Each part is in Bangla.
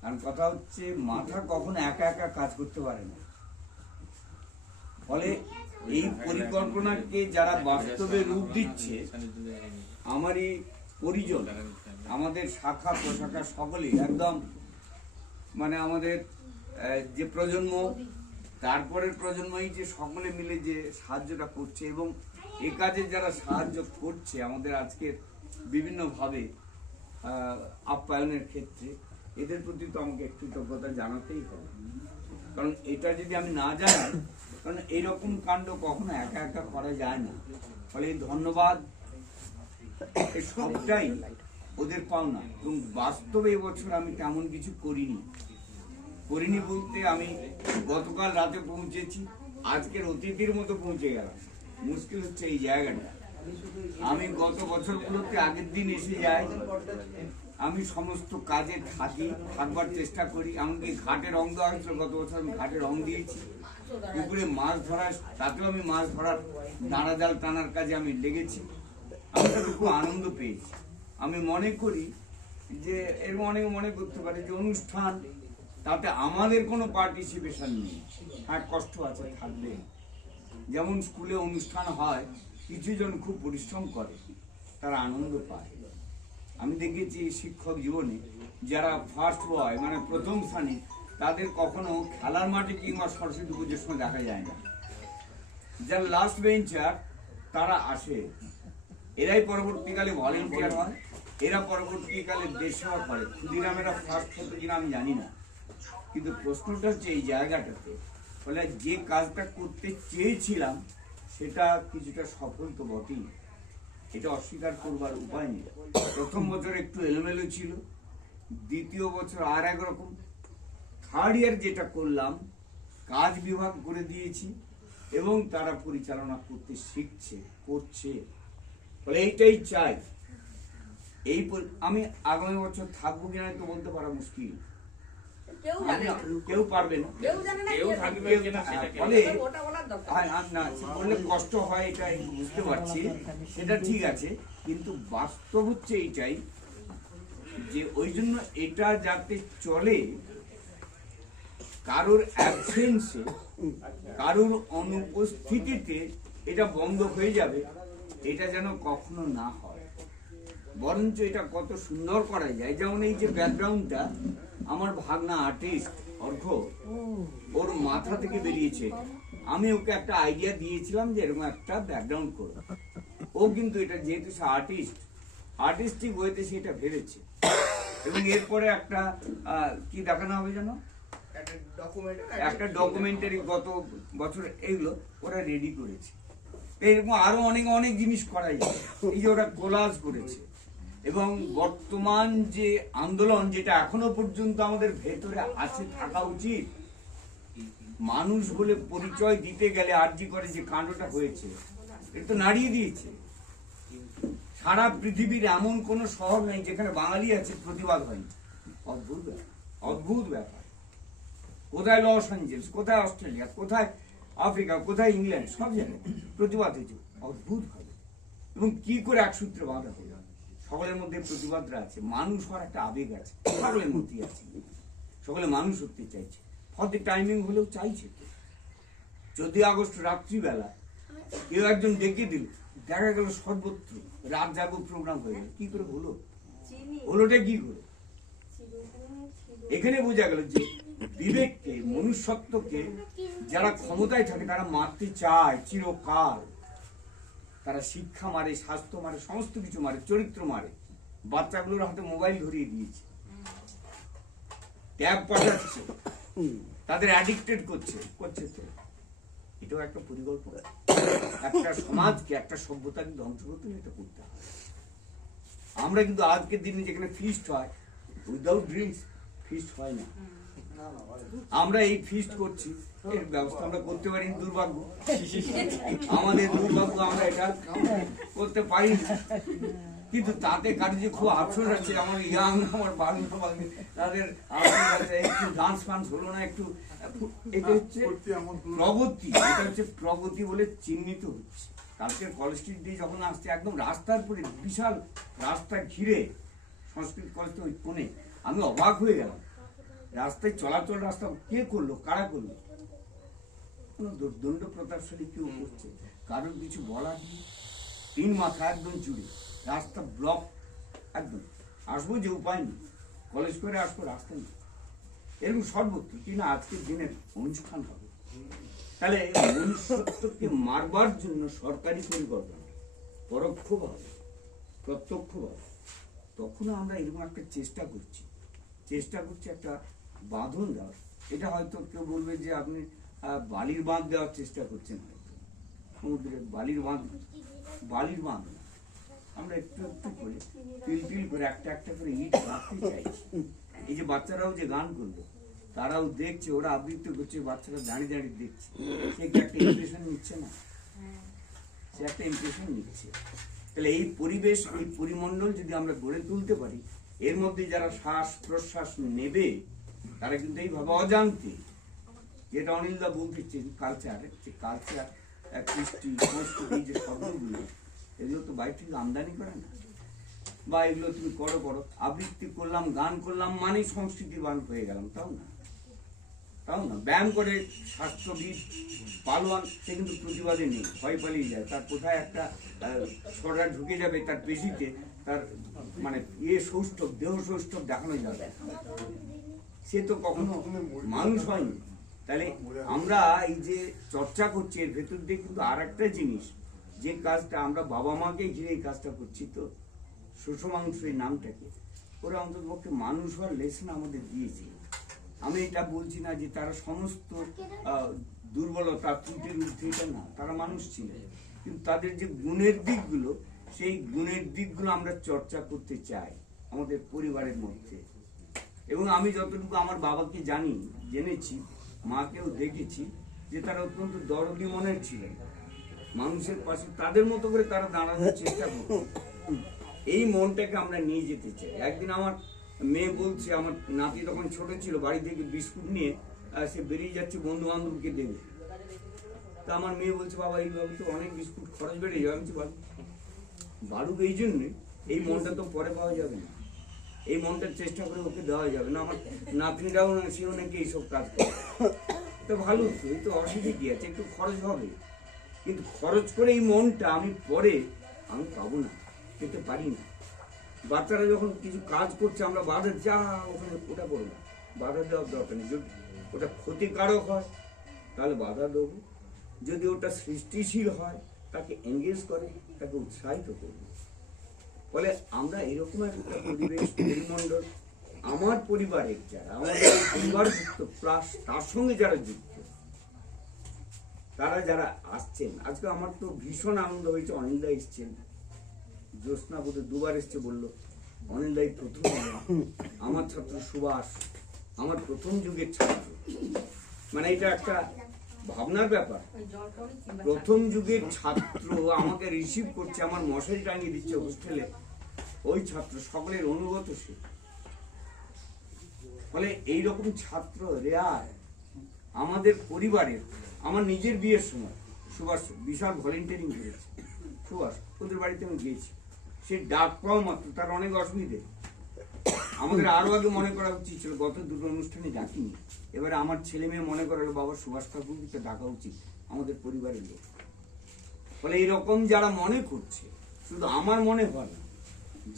কারণ কথা হচ্ছে মাথা কখনো একা একা কাজ করতে পারে না, ফলে এই পরিকল্পনাকে যারা বাস্তবে রূপ দিচ্ছে আমারই পরিজন, আমাদের শাখা প্রশাখা সকলেই একদম মানে আমাদের যে প্রজন্ম তারপরের প্রজন্মই যে সকলে মিলে যে সাহায্যটা করছে এবং এ কাজে যারা সাহায্য করছে আমাদের আজকের বিভিন্নভাবে আপ্যায়নের ক্ষেত্রে, এদের প্রতি তো আমাকে কৃতজ্ঞতা জানাতেই হবে। কারণ এটা যদি আমি না জানি, কারণ এইরকম কাণ্ড কখনো একা একা করা যায় না। ফলে এই ধন্যবাদ এই সবটাই ওদের পাওনা। এবং বাস্তবে এবছর আমি তেমন কিছু করিনি বলতে আমি গতকাল রাতে পৌঁছেছি, আজকের অতিথির মতো পৌঁছে গেলাম। মুশকিল হচ্ছে এই জায়গাটা, আমি গত বছরগুলোতে আগের দিন এসে যাই, আমি সমস্ত কাজে থাকবার চেষ্টা করি। এমনকি ঘাটে রং দেওয়া হয়েছিল, গত বছর আমি ঘাটে রং দিয়েছি। পুকুরে মাছ ধরা, তাতেও আমি মাছ ধরার দাঁড়া জাল টানার কাজে আমি লেগেছি। আমি তাতে খুব আনন্দ পেয়েছি। আমি মনে করি যে এর অনেকে মনে করতে পারে যে অনুষ্ঠান, তাতে আমাদের কোনো পার্টিসিপেশন নেই। হ্যাঁ, কষ্ট আছে, থাকবে। যেমন স্কুলে অনুষ্ঠান হয়, কিছুজন খুব পরিশ্রম করে, তারা আনন্দ পায়। আমি দেখেছি শিক্ষক জীবনে যারা ফার্স্ট বয় মানে প্রথম শ্রেণী, তাদের কখনো খেলার মাঠে কিংবা সরস্বতী পুজোর সময় দেখা যায় না। যারা লাস্ট বেঞ্চার তারা আসে, এরাই পরবর্তীকালে ভলেন্টিয়ার হয়, এরা পরবর্তীকালে দেশ সেবা করে। ক্ষুদিরামেরা ফার্স্ট হতো কিনা আমি জানি না, কিন্তু প্রশ্নটা হচ্ছে এই জায়গাটাতে। ফলে যে কাজটা করতে চেয়েছিলাম সেটা কিছুটা সফল তো বটেই, এটা অস্বীকার করবার উপায় নেই। প্রথম বছর একটু এলোমেলো ছিল, দ্বিতীয় বছর আর একরকম, থার্ড ইয়ার যেটা করলাম কাজ বিভাগ করে দিয়েছি এবং তারা পরিচালনা করতে শিখছে, করছে। ফলে এইটাই চাই। আমি আগামী বছর থাকবো কিনা তো বলতে পারা মুশকিল, কেউ পারবে না, বললে কষ্ট হয়, এটাই বুঝতে পারছি, সেটা ঠিক আছে। কিন্তু বাস্তব হচ্ছে এইটাই যে ওই জন্য এটা যাতে চলে, কারোর অ্যাবসেন্সে, কারোর অনুপস্থিতিতে এটা বন্ধ হয়ে যাবে, এটা যেন কখনো না হয়। বরঞ্চ এটা কত সুন্দর করা যায়। যেমন এই যে ব্যাকগ্রাউন্ডটা, আমার ভাগনা আর্টিস্ট অর্ঘ, ওর মাথা থেকে বেরিয়েছে। আমি ওকে একটা আইডিয়া দিয়েছিলাম যে এরকম একটা ব্যাকগ্রাউন্ড করো, ও কিন্তু এটা যেহেতু সে আর্টিস্টিক ওয়েতে সেটা ভেবেছে। এবং এরপরে একটা কি দেখানো হবে যেন, একটা ডকুমেন্টারি গত বছর, এইগুলো ওরা রেডি করেছে। এরকম আরো অনেক জিনিস করা যায়। এই যে ওরা কোলাজ করেছে, এবং বর্তমান যে আন্দোলন, যেটা এখনো পর্যন্ত আমাদের ভেতরে আছে, থাকা উচিত। মানুষ বলে পরিচয় দিতে গেলে আরজি করে যে কাণ্ডটা হয়েছে, এটা তো নাড়িয়ে দিয়েছে। সারা পৃথিবীর এমন কোন শহর নেই যেখানে বাঙালি আছে প্রতিবাদ হয়নি। অদ্ভুত ব্যাপার। কোথায় লস অ্যাঞ্জেলস, কোথায় অস্ট্রেলিয়া, কোথায় আফ্রিকা, কোথায় ইংল্যান্ড, সব জায়গায় প্রতিবাদ হয়েছে অদ্ভুত ভাবে। এবং কি করে এক সূত্রে বাঁধা হয়ে, সকলের মধ্যে প্রতিবাদটা আছে। মানুষ হওয়ার একটা আবেগ আছে, সকলের মধ্যেই আছে। সকলে মানুষ হতে চাইছে, ফতে টাইমিং হলেও চাইছে। 14 আগস্ট রাত্রিবেলা কেউ একজন ডেকে দিল, দেখা গেল সর্বত্র রাত জাগো প্রোগ্রাম হয়ে গেল। কি করে হলো, হলোটা কি করে? এখানে বোঝা গেল যে বিবেককে, মনুষ্যত্বকে যারা ক্ষমতায় থাকে তারা মারতে চায় চিরকাল। তারা শিক্ষা মারে, স্বাস্থ্য মারে, সমস্ত কিছু মারে, চরিত্র মারে। বাচ্চাগুলোর হাতে মোবাইল ধরিয়ে দিয়েছে, ট্যাব পাঠাচ্ছে, তাদের অ্যাডিক্টেড করছে। তো এটাও একটা পরিকল্পনা। একটা সমাজকে, একটা সভ্যতাকে ধ্বংস করতে এটা করতে হবে। আমরা কিন্তু আজকের দিনে যেখানে ফিস্ট হয়, উইদাউট ড্রিঙ্কস ফিস্ট হয় না। আমরা এই ফিস্ট করছি, এর ব্যবস্থা আমরা করতে পারি, দুর্ভাগ্য আমাদের, দুর্ভাগ্য আমরা এটা করতে পারি। কিন্তু তাতে কারো যে খুব আফসোস আছে, আমার ইয়াং, আমার বাংলা তাদের একটু ডান্স ফান্স হলো না, একটু। এটা হচ্ছে প্রগতি, এটা হচ্ছে প্রগতি বলে চিহ্নিত হচ্ছে। কালকে কলেজ স্ট্রিট দিয়ে যখন আসছে, একদম রাস্তার পরে বিশাল রাস্তা ঘিরে সংস্কৃত কলেজ, ওই কোণে আমি অবাক হয়ে গেলাম। রাস্তায় চলাচল রাস্তা কে করলো, কারা করলো? কোনো দণ্ড প্রতাপশালী কেউ করছে, কারোর কিছু বলার নেই। 3 মাথা একদম জুড়ে রাস্তা ব্লক, একদম আসবো যে উপায় নেই, কলেজ করে আসবো রাস্তা নেই, এরকম সর্বত্র কিনা আজকের দিনের অনুষ্ঠান হবে। তাহলে মনুষ্যত্বকে মারবার জন্য সরকারি পরিকল্পনা পরোক্ষভাবে প্রত্যক্ষভাবে, তখনও আমরা এরকম একটা চেষ্টা করছি একটা বাঁধন দেওয়ার। এটা হয়তো কেউ বলবে যে আপনি বালির বাঁধ দেওয়ার চেষ্টা করছেন, হয়তো সমুদ্রের বালির বাঁধ না, আমরা একটু একটু করে তিল করে একটা করে ইট রাখতে চাইছি। এই যে বাচ্চারাও যে গান করলো, তারাও দেখছে, ওরা আবৃত্তি করছে, বাচ্চারা দাঁড়িয়ে দেখছে, সে কি একটা ইমপ্রেশন নিচ্ছে না? সে একটা ইমপ্রেশন নিচ্ছে। তাহলে এই পরিবেশ, এই পরিমণ্ডল যদি আমরা গড়ে তুলতে পারি, এর মধ্যে যারা শ্বাস প্রশ্বাস নেবে তারা কিন্তু এইভাবে অজান্তে, যেটা অনিলদা বলতেছেন কালচার, কৃষ্টি সংস্কৃতি, যে শব্দগুলো, এগুলো তো বাইরে থেকে আমদানি করে না, বা এগুলো তুমি করো আবৃত্তি করলাম, গান করলাম মানে সংস্কৃতিবান হয়ে গেলাম, তাও না। ব্যায়াম করে স্বাস্থ্যবিদ পালোয়ান, সে কিন্তু প্রতিবাদে নেই, ভয় পালিয়ে যায়, তার কোথায় একটা ছড়া ঢুকে যাবে তার পেশিতে, তার মানে সৌষ্ঠব, দেহ সৌষ্ঠব দেখানো যাবে, সে তো কখনো মানুষ হয়নি। তাহলে আমরা এই যে চর্চা করছি, এর ভেতর দিয়ে কিন্তু আর একটা জিনিস, যে কাজটা আমরা বাবা মাকে ঘিরে এই কাজটা করছি, তো সুষমাংশ এই নামটাকে ওরা অন্তত পক্ষে মানুষ হওয়ার লেসন আমাদের দিয়েছে। আমি এটা বলছি না যে তারা সমস্ত দুর্বলতা ত্রুটির ঊর্ধ্বে, এটা না, তারা মানুষ ছিলেন, কিন্তু তাদের যে গুণের দিকগুলো, সেই গুণের দিকগুলো আমরা চর্চা করতে চাই আমাদের পরিবারের মধ্যে। এবং আমি যতটুকু আমার বাবাকে জেনেছি, মাকেও দেখেছি, যে তারা অত্যন্ত দরদি মনের ছিলেন, মানুষের পাশে তাদের মতো করে তারা দাঁড়ানোর চেষ্টা করত। এই মনটাকে আমরা নিয়ে যেতে চাই। একদিন আমার মেয়ে বলছে, আমার নাতি তখন ছোট ছিল, বাড়ি থেকে বিস্কুট নিয়ে সে বেরিয়ে যাচ্ছে বন্ধু বান্ধবকে দেবে, তা আমার মেয়ে বলছে, বাবা এইভাবে তো অনেক বিস্কুট খরচ বেড়ে যাবে। আমি বাড়ুক, এই জন্যে এই মনটা তো পরে পাওয়া যাবে না, এই মনটার চেষ্টা করে ওকে দেওয়া যাবে না। আমার নাতনিরাও সেও নাকি এইসব কাজ করে, তো ভালো, এই তো অসুবিধা কি আছে, একটু খরচ হবে, কিন্তু খরচ করে এই মনটা আমি পরে পাবো না, পেতে পারি না। বাচ্চারা যখন কিছু কাজ করছে, আমরা বাধা, যা ওখানে ওটা করবো না, বাধা দেওয়ার দরকার নেই। যদি ওটা ক্ষতিকারক হয় তাহলে বাধা দেবো, যদি ওটা সৃষ্টিশীল হয় তাকে এনগেজ করে, তাকে উৎসাহিত করবো। ফলে আমরা এরকম একটা পরিবেশ, পরিমণ্ডল, আমার পরিবারের যারা, আমাদের পরিবার যুক্ত প্লাস তার সঙ্গে যারা যুক্ত, তারা যারা আসছেন, আজকে আমার তো ভীষণ আনন্দ হয়েছে, অনিলদা এসছেন, জ্যোৎস্না বোধহয় 2বার এসছে বললো, অনিলদাই প্রথম, আমার ছাত্র সুভাষ, আমার প্রথম যুগের ছাত্র, মানে এটা একটা ভাবনার ব্যাপার। প্রথম যুগের ছাত্র আমাকে রিসিভ করছে, আমার মশারি টাঙিয়ে দিচ্ছে হোস্টেলে, ওই ছাত্র সকলের অনুগত সে। ফলে এইরকম ছাত্র রেয়ার আমাদের পরিবারের। আমার নিজের বিয়ের সময় সুভাষ বিশাল ভলেন্টিয়ারিং করেছে, সুভাষ ওদের বাড়িতে আমি গিয়েছি, সে ডাক পাওয়া মাত্র তার অনেক অসুবিধে, আমাদের আরো আগে মনে করা উচিত ছিল, গত 2টো অনুষ্ঠানে ডাকিনি, এবারে আমার ছেলে মেয়ে মনে করালো বাবা সুভাষ ঠাকুরকে ডাকা উচিত, আমাদের পরিবারের লোক। ফলে এইরকম যারা মনে করছে, শুধু আমার মনে হয় না,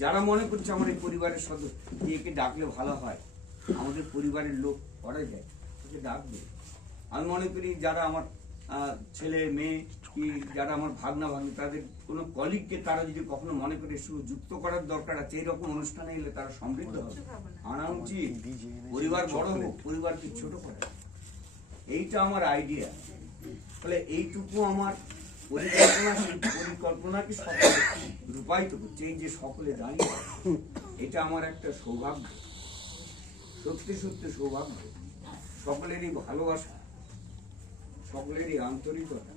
যারা মনে করছে আমার এই পরিবারের সদস্য, একে ডাকলে ভালো হয়, আমাদের পরিবারের লোক করা যায়, ওকে ডাকবে। আমি মনে করি যারা আমার ছেলে মেয়ে, কি যারা আমার ভাগনা, তাদের কোনো কলিগকে তারা যদি কখনো মনে করে যুক্ত করার দরকার আছে, এইরকম অনুষ্ঠানে এলে তারা সমৃদ্ধ হবে। আনা উচিত, পরিবার বড় হোক, পরিবারকে ছোট করা, এইটা আমার আইডিয়া। ফলে এইটুকু আমার পরিকল্পনাকে সকলে রূপায়িত করছে, এই যে সকলে দাঁড়িয়ে, এটা আমার একটা সৌভাগ্য, সত্যি সত্যি সৌভাগ্য। সকলেরই ভালোবাসা, সকলেরই আন্তরিকতা,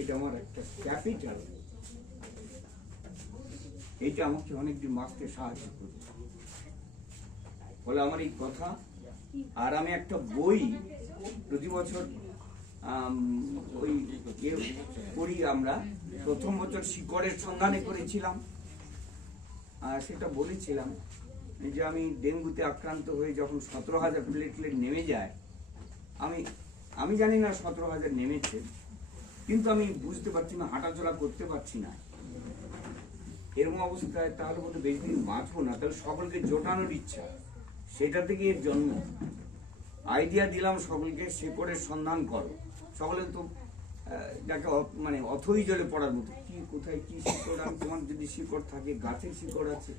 এটা আমার একটা ক্যাপিটাল, এইটা আমাকে অনেকদিন বাঁচতে সাহায্য করছে। ফলে আমার এই কথা, আর আমি একটা বই প্রতি বছর ওই করি, আমরা প্রথম বছর শিকড়ের সন্ধানে করেছিলাম, সেটা বলেছিলাম যে আমি ডেঙ্গুতে আক্রান্ত হয়ে যখন 17,000 প্লেটলেট নেমে যায়, আমি জানি না 17,000 নেমেছে, কিন্তু আমি বুঝতে পারছি না, হাঁটাচলা করতে পারছি না। এরকম অবস্থায় তাহলে বলতে বেশি দিন বাঁচবো না, তাহলে সকলকে জোটানোর ইচ্ছা, সেটা থেকে এর জন্ম। আইডিয়া দিলাম সকলকে, শিকড়ের সন্ধান করো। সকলে তো যাকে মানে অথই জলে পড়ার মতো, কি কোথায় কি শিকড়, আমি তোমার যদি শিকড় থাকে, গাছের শিকড় আছে,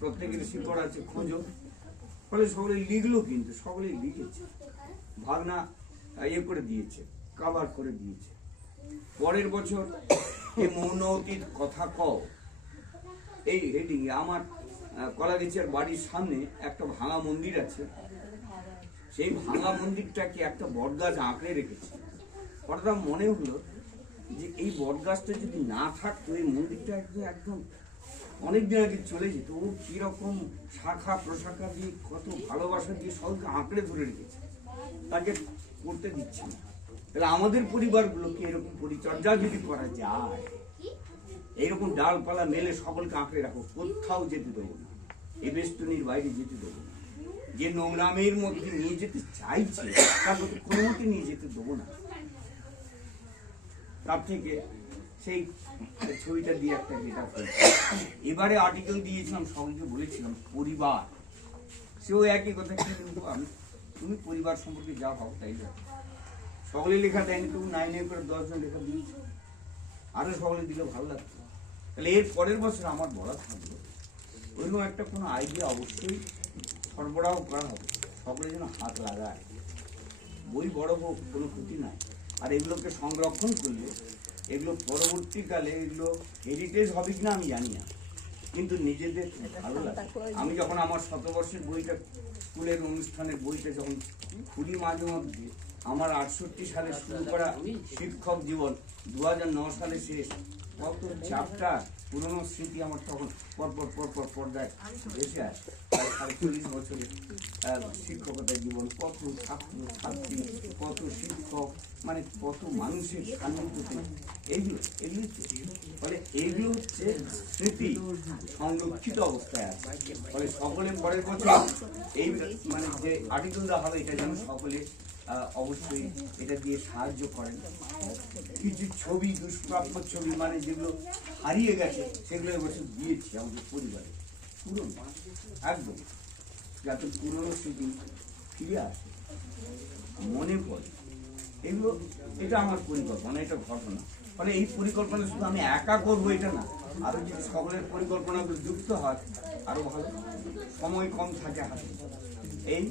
প্রত্যেকের শিকড় আছে, খোঁজো। ফলে সকলে লিখলো, কিন্তু সকলেই লিখেছে, ভাবনা ইয়ে করে দিয়েছে, কভার করে দিয়েছে। পরের বছর এই মৌনবতীর কথা কও, এই হেডিং আমার কলাগাছিয়ার বাড়ির সামনে একটা ভাঙা মন্দির আছে, সেই ভাঙা মন্দিরটাকে একটা বটগাছ আঁকড়ে রেখেছে। হঠাৎ মনে হলো যে এই বটগাছটা যদি না থাকতো, এই মন্দিরটা একদম অনেকদিন আগে চলে যেত। ও কিরকম শাখা প্রশাখা দিয়ে, কত ভালোবাসা দিয়ে সবকে আঁকড়ে ধরে রেখেছে, তাকে করতে দিচ্ছে না। তাহলে আমাদের পরিবারগুলোকে এরকম পরিচর্যা যদি করা যায়, এইরকম ডালপালা মেলে সকলকে আঁকড়ে রাখো, কোথাও যেতে দেবো না, এই বেষ্টনীর বাইরে যেতে দেবো না। যে নোংরামের মধ্যে নিয়ে যেতে চাইছে, তার মধ্যে কোনো মতে নিয়ে যেতে দেবো না। তার থেকে সেই ছবিটা দিয়ে একটা যেটা এবারে আর্টিকেল দিয়েছিলাম, সকলকে বলেছিলাম পরিবার, সেও একই কথা, কিন্তু তুমি পরিবার সম্পর্কে যা ভাবো তাই যাও। সকলে লেখা দেয়নি, তুমি 9 করে 10 জন লেখা দিয়েছো, আরো সকলে দিলে ভালো লাগতো। তাহলে এর পরের বছর আমার বলা থাকলো, ওইরকম একটা কোনো আইডিয়া অবশ্যই সরবরাহ করা হবে, সকলে যেন হাত লাগায়। বই বড় হোক, কোনো ক্ষতি নাই। আর এগুলোকে সংরক্ষণ করলে এগুলো পরবর্তীকালে এগুলো হেরিটেজ হবে কিনা আমি জানি না, কিন্তু নিজেদের ভালো লাগে। আমি যখন আমার 100 বর্ষের বইটা, স্কুলের অনুষ্ঠানের বইটা যখন খুলি, মাঝে মধ্যে আমার 68 সালে শুরু করা শিক্ষক জীবন 2009 সালে শেষ, কত চ্যাপ্টার পুরনো স্মৃতি আমার তখন পরপর পর্দায় ভেসে আসে। 40 বছরের শিক্ষকতার জীবন, কত ছাত্র ছাত্রী, কত শিক্ষক, মানে কত মানুষের সান্নিধ্যে, এগুলো ফলে এইগুলো হচ্ছে স্মৃতি সংরক্ষিত অবস্থায় আছে। ফলে সকলে পরের বছর এই মানে যে আর্টিকেলটা হবে, এটা যেন সকলে অবশ্যই এটা দিয়ে সাহায্য করেন। কিছু ছবি, দুষ্প্রাপ্য ছবি, মানে যেগুলো হারিয়ে গেছে, সেগুলো এবছর দিয়েছি আমাদের পরিবারে, পুরনো একদম, যাতে পুরনো স্মৃতি ফিরে আসে, মনে পড়ে। এগুলো, এটা আমার পরিকল্পনা, এটা ঘটনা। ফলে এই পরিকল্পনা শুধু আমি একা করবো এটা না, আরো যদি সকলের পরিকল্পনাগুলো যুক্ত হয় আরো ভালো, সময় কম থাকে হাতে। এই